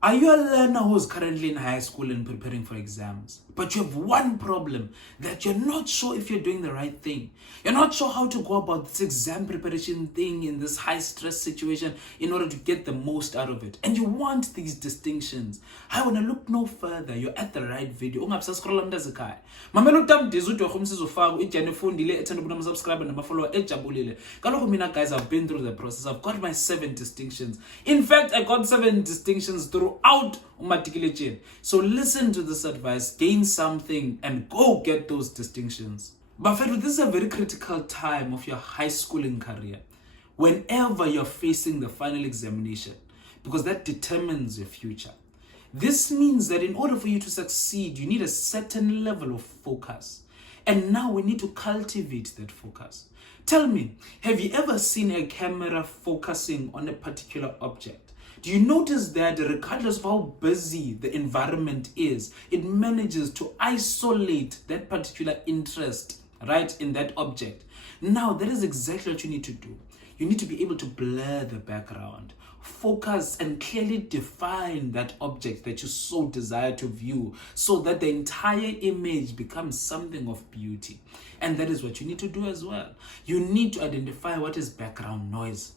Are you a learner who's currently in high school and preparing for exams, but you have one problem that you're not sure if you're doing the right thing? You're not sure how to go about this exam preparation thing in this high stress situation in order to get the most out of it. And you want these distinctions. I want to look no further. You're at the right video. Ungabsascrolla mntazikhaya. Mamela utamdiza uthi wakhumsiza ufaka ijane efundile ethanda ukuna subscribe naba-follower ejabulile. Kaloku mina guys, I've been through the process. I've got my 7 distinctions. In fact, I got 7 distinctions throughout umatriculation. So listen to this advice, gain something, and go get those distinctions. But this is a very critical time of your high schooling career. Whenever you're facing the final examination, because that determines your future. This means that in order for you to succeed, you need a certain level of focus. And now we need to cultivate that focus. Tell me, have you ever seen a camera focusing on a particular object? Do you notice that regardless of how busy the environment is, it manages to isolate that particular interest, right, in that object? Now, that is exactly what you need to do. You need to be able to blur the background, focus and clearly define that object that you so desire to view so that the entire image becomes something of beauty. And that is what you need to do as well. You need to identify what is background noise.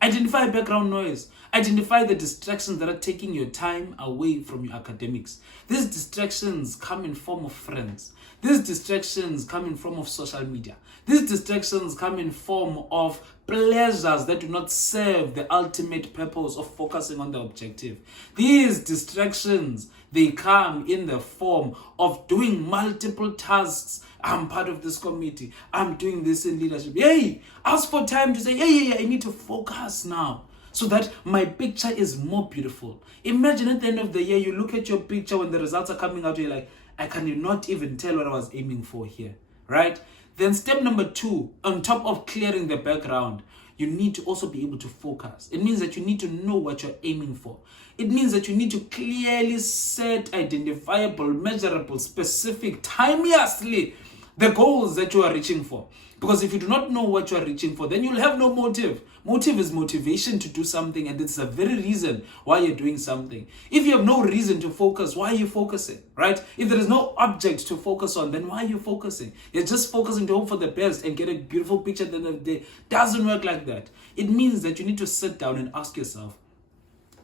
Identify background noise. Identify the distractions that are taking your time away from your academics. These distractions come in form of friends. These distractions come in form of social media. These distractions come in form of pleasures that do not serve the ultimate purpose of focusing on the objective. These distractions, they come in the form of doing multiple tasks. I'm part of this committee. I'm doing this in leadership. Hey, ask for time to say, hey, I need to focus now so that my picture is more beautiful. Imagine at the end of the year, you look at your picture when the results are coming out, you're like, I cannot even tell what I was aiming for here, right? Then step number 2, on top of clearing the background, you need to also be able to focus. It means that you need to know what you're aiming for. It means that you need to clearly set identifiable, measurable, specific, timelessly the goals that you are reaching for. Because if you do not know what you are reaching for, then you'll have no motive. Motive is motivation to do something, and it's the very reason why you're doing something. If you have no reason to focus, why are you focusing, right? If there is no object to focus on, then why are you focusing? You're just focusing to hope for the best and get a beautiful picture at the end of the day. Doesn't work like that. It means that you need to sit down and ask yourself,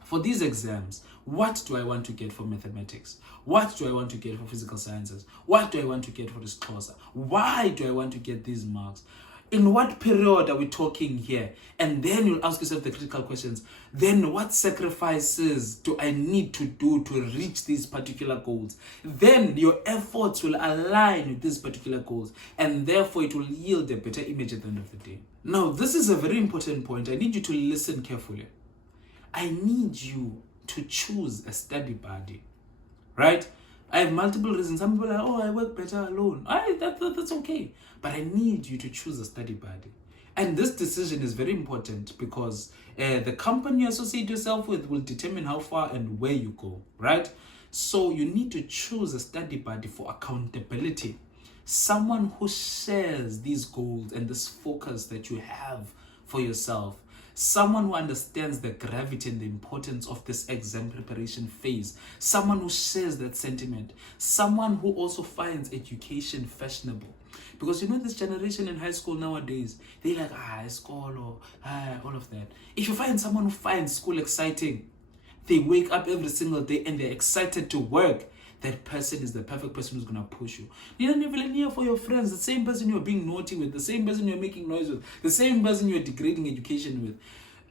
for these exams, what do I want to get for mathematics? What do I want to get for physical sciences? What do I want to get for this Xhosa? Why do I want to get these marks? In what period are we talking here? And then you'll ask yourself the critical questions. Then what sacrifices do I need to do to reach these particular goals? Then your efforts will align with these particular goals, and therefore it will yield a better image at the end of the day. Now, this is a very important point. I need you to listen carefully. I need you to choose a study buddy, right? I have multiple reasons. Some people are like, oh, I work better alone. That's okay. But I need you to choose a study buddy. And this decision is very important because the company you associate yourself with will determine how far and where you go, right? So you need to choose a study buddy for accountability. Someone who shares these goals and this focus that you have for yourself. Someone who understands the gravity and the importance of this exam preparation phase. Someone who shares that sentiment. Someone who also finds education fashionable. Because you know this generation in high school nowadays, they like, school or all of that. If you find someone who finds school exciting, they wake up every single day and they're excited to work, that person is the perfect person who's going to push you. You don't even here for your friends, the same person you're being naughty with, the same person you're making noise with, the same person you're degrading education with.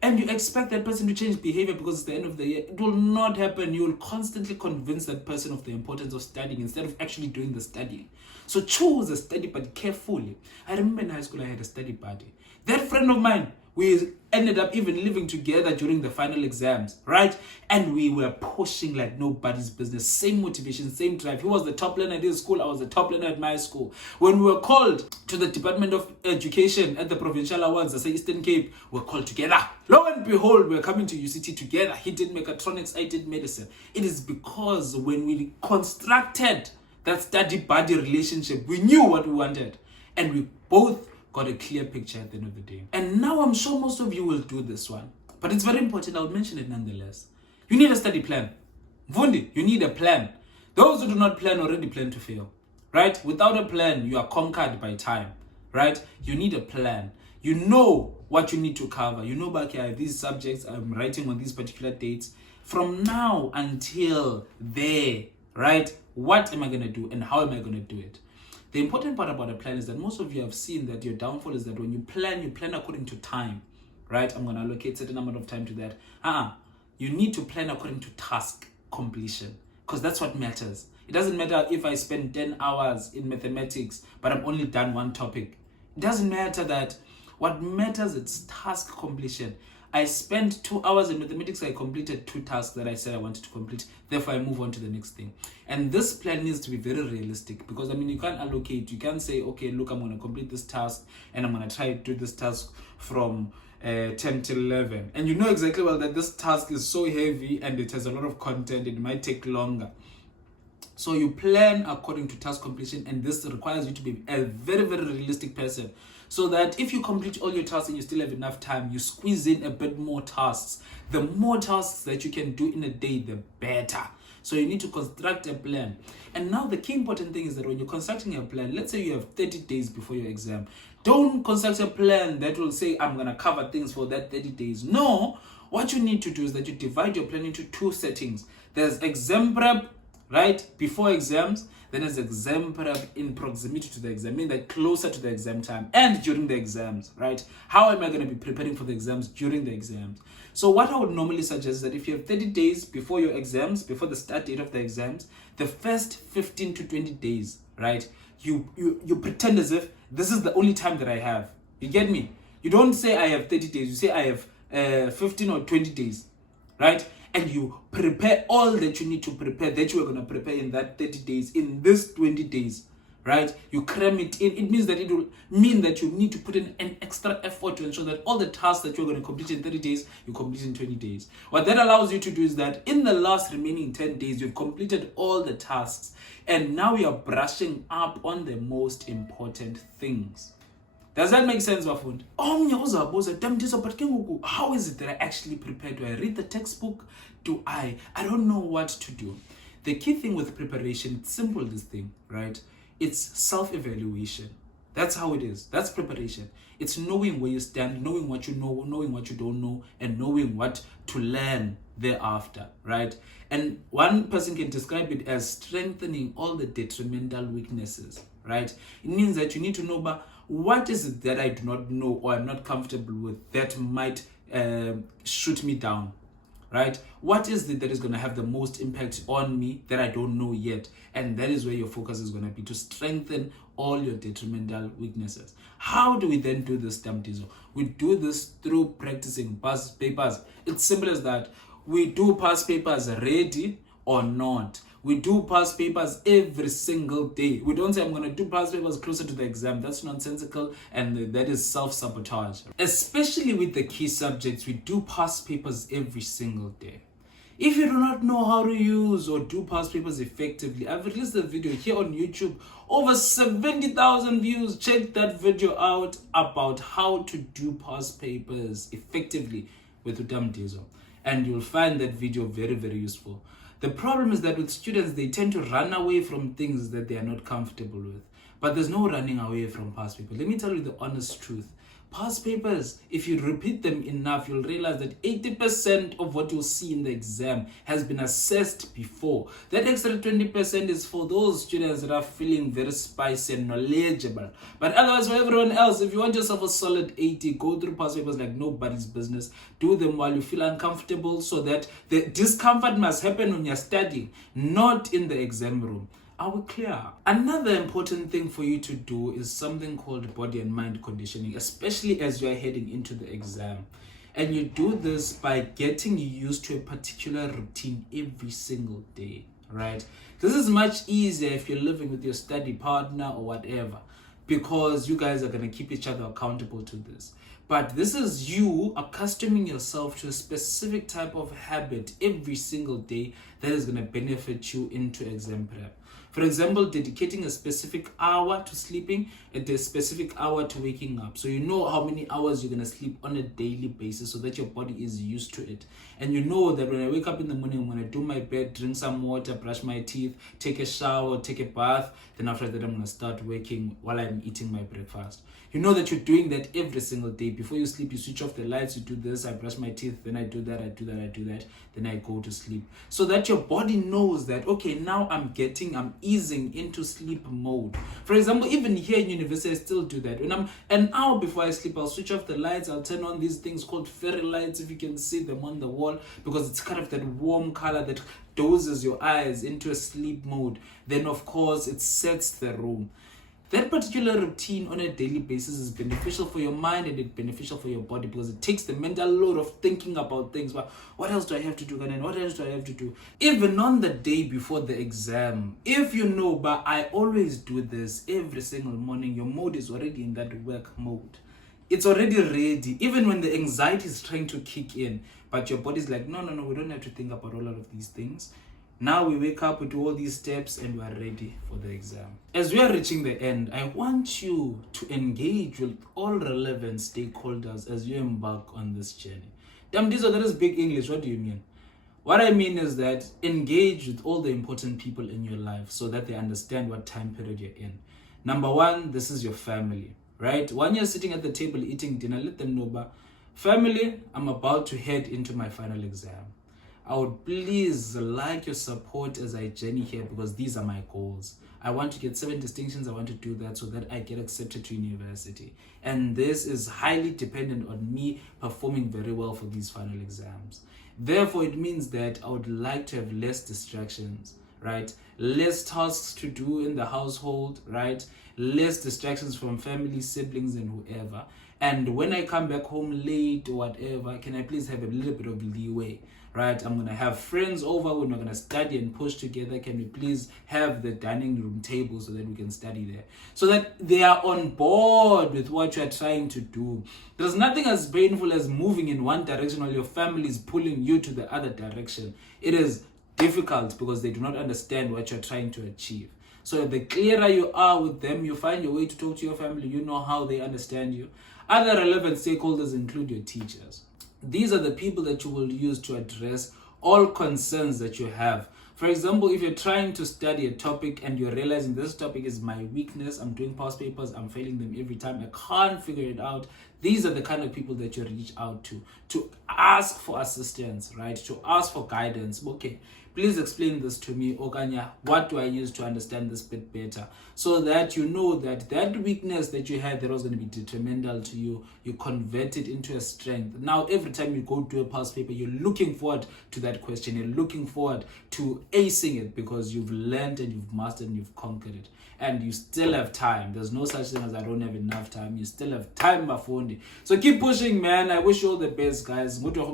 And you expect that person to change behavior because it's the end of the year. It will not happen. You will constantly convince that person of the importance of studying instead of actually doing the studying. So choose a study buddy carefully. I remember in high school I had a study buddy. That friend of mine, we ended up even living together during the final exams, right? And we were pushing like nobody's business. Same motivation, same drive. He was the top learner at his school. I was the top learner at my school. When we were called to the Department of Education at the Provincial Awards, I say Eastern Cape, we were called together. Lo and behold, we're coming to UCT together. He did mechatronics, I did medicine. It is because when we constructed that study buddy relationship, we knew what we wanted. And we both got a clear picture at the end of the day. And now I'm sure most of you will do this one. But it's very important, I'll mention it nonetheless. You need a study plan. Vundi, you need a plan. Those who do not plan already plan to fail, right? Without a plan, you are conquered by time, right? You need a plan. You know what you need to cover. You know, back here, these subjects I'm writing on these particular dates. From now until there, right? What am I going to do and how am I going to do it? The important part about a plan is that most of you have seen that your downfall is that when you plan according to time, right? I'm going to allocate a certain amount of time to that. You need to plan according to task completion, because that's what matters. It doesn't matter if I spend 10 hours in mathematics, but I'm only done one topic. It doesn't matter that. What matters is task completion. I spent 2 hours in mathematics, I completed 2 tasks that I said I wanted to complete. Therefore, I move on to the next thing. And this plan needs to be very realistic, because you can't allocate. You can't say, okay, look, I'm going to complete this task and I'm going to try to do this task from 10 till 11. And you know exactly well that this task is so heavy and it has a lot of content. It might take longer. So you plan according to task completion, and this requires you to be a very, very realistic person, so that if you complete all your tasks and you still have enough time, you squeeze in a bit more tasks. The more tasks that you can do in a day, the better. So you need to construct a plan. And now the key important thing is that when you're constructing a plan, let's say you have 30 days before your exam. Don't construct a plan that will say, I'm going to cover things for that 30 days. No, what you need to do is that you divide your plan into 2 settings. There's exam prep, right, before exams. Then there's exam prep in proximity to the exam, meaning that closer to the exam time, and during the exams, right? How am I going to be preparing for the exams during the exams? So what I would normally suggest is that if you have 30 days before your exams, before the start date of the exams, the first 15 to 20 days, right, you pretend as if this is the only time that I have. You get me? You don't say I have 30 days. You say I have 15 or 20 days, right? And you prepare all that you need to prepare, that you are going to prepare in that 30 days, in this 20 days, right? You cram it in. It means that it will mean that you need to put in an extra effort to ensure that all the tasks that you're going to complete in 30 days, you complete in 20 days. What that allows you to do is that in the last remaining 10 days, you've completed all the tasks. And now you are brushing up on the most important things. Does that make sense, Wafund? How is it that I actually prepare? Do I read the textbook? I don't know what to do. The key thing with preparation, it's simple, this thing, right? It's self-evaluation. That's how it is. That's preparation. It's knowing where you stand, knowing what you know, knowing what you don't know, and knowing what to learn thereafter, right? And one person can describe it as strengthening all the detrimental weaknesses, right? It means that you need to know about what is it that I do not know or I'm not comfortable with that might shoot me down, right? What is it that is going to have the most impact on me that I don't know yet? And that is where your focus is going to be, to strengthen all your detrimental weaknesses. How do we then do this, Tamtizo? We do this through practicing past papers. It's simple as that. We do past papers ready or not. We do past papers every single day. We don't say I'm going to do past papers closer to the exam. That's nonsensical, and that is self-sabotage. Especially with the key subjects, we do past papers every single day. If you do not know how to use or do past papers effectively, I've released a video here on YouTube, over 70,000 views. Check that video out about how to do past papers effectively with Utam Dizo, and you'll find that video very, very useful. The problem is that with students, they tend to run away from things that they are not comfortable with. But there's no running away from past papers. Let me tell you the honest truth. Past papers, if you repeat them enough, you'll realize that 80% of what you'll see in the exam has been assessed before. That extra 20% is for those students that are feeling very spicy and knowledgeable. But otherwise, for everyone else, if you want yourself a solid 80, go through past papers like nobody's business. Do them while you feel uncomfortable, so that the discomfort must happen when you're studying, not in the exam room. Are we clear? Another important thing for you to do is something called body and mind conditioning, especially as you are heading into the exam. And you do this by getting used to a particular routine every single day, right? This is much easier if you're living with your study partner or whatever, because you guys are going to keep each other accountable to this. But this is you accustoming yourself to a specific type of habit every single day that is going to benefit you into exam prep. For example, dedicating a specific hour to sleeping and a specific hour to waking up. So you know how many hours you're going to sleep on a daily basis so that your body is used to it. And you know that when I wake up in the morning, I'm going to do my bed, drink some water, brush my teeth, take a shower, take a bath. Then after that, I'm going to start working while I'm eating my breakfast. You know that you're doing that every single day. Before you sleep, you switch off the lights, you do this, I brush my teeth, then I do that, then I go to sleep. So that your body knows that, okay, now I'm easing into sleep mode. For example, even here in university, I still do that. When I'm an hour before I sleep, I'll switch off the lights, I'll turn on these things called fairy lights, if you can see them on the wall, because it's kind of that warm color that dozes your eyes into a sleep mode. Then, of course, it sets the room. That particular routine on a daily basis is beneficial for your mind and it's beneficial for your body because it takes the mental load of thinking about things. But what else do I have to do? And what else do I have to do? Even on the day before the exam, if you know, but I always do this every single morning, your mode is already in that work mode. It's already ready. Even when the anxiety is trying to kick in, but your body's like, no, we don't have to think about all of these things. Now we wake up with all these steps and we are ready for the exam. As we are reaching the end, I want you to engage with all relevant stakeholders as you embark on this journey. Damn, that is big English. What do you mean? What I mean is that engage with all the important people in your life so that they understand what time period you're in. Number one, this is your family, right? When you're sitting at the table eating dinner, let them know, but family, I'm about to head into my final exam. I would please like your support as I journey here because these are my goals. I want to get 7 distinctions. I want to do that so that I get accepted to university. And this is highly dependent on me performing very well for these final exams. Therefore, it means that I would like to have less distractions, right? Less tasks to do in the household, right? Less distractions from family, siblings, and whoever. And when I come back home late or whatever, can I please have a little bit of leeway? Right, I'm gonna have friends over when we're gonna study and push together. Can we please have the dining room table so that we can study there? So that they are on board with what you're trying to do. There's nothing as painful as moving in one direction while your family is pulling you to the other direction. It is difficult because they do not understand what you're trying to achieve. So the clearer you are with them, you find your way to talk to your family, you know how they understand you. Other relevant stakeholders include your teachers. These are the people that you will use to address all concerns that you have. For example, if you're trying to study a topic and you're realizing this topic is my weakness, I'm doing past papers, I'm failing them every time, I can't figure it out. These are the kind of people that you reach out to ask for assistance, right? To ask for guidance. Okay, please explain this to me, Okanya. What do I use to understand this bit better? So that you know that that weakness that you had that was going to be detrimental to you, you convert it into a strength. Now, every time you go do a past paper, you're looking forward to that question. You're looking forward to acing it because you've learned and you've mastered and you've conquered it. And you still have time. There's no such thing as I don't have enough time. You still have time, Bafundi. So keep pushing, man. I wish you all the best, guys. Thank you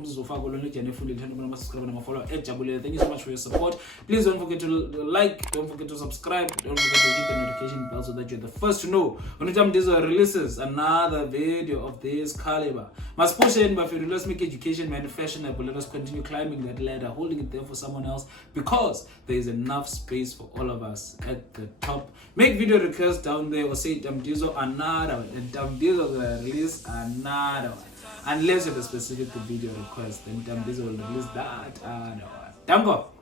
so much for your support. Please don't forget to like, don't forget to subscribe, don't forget to hit the notification bell so that you're the first to know when the time this releases another video of this caliber. Must push in, but if you let's make education man fashionable, let us continue climbing that ladder, holding it there for someone else because there is enough space for all of us at the top. Make video requests down there or say Tamdizo another one, and Tamdizo will release another one. Unless you have a specific video request, then Tamdizo will release that other one. Tango!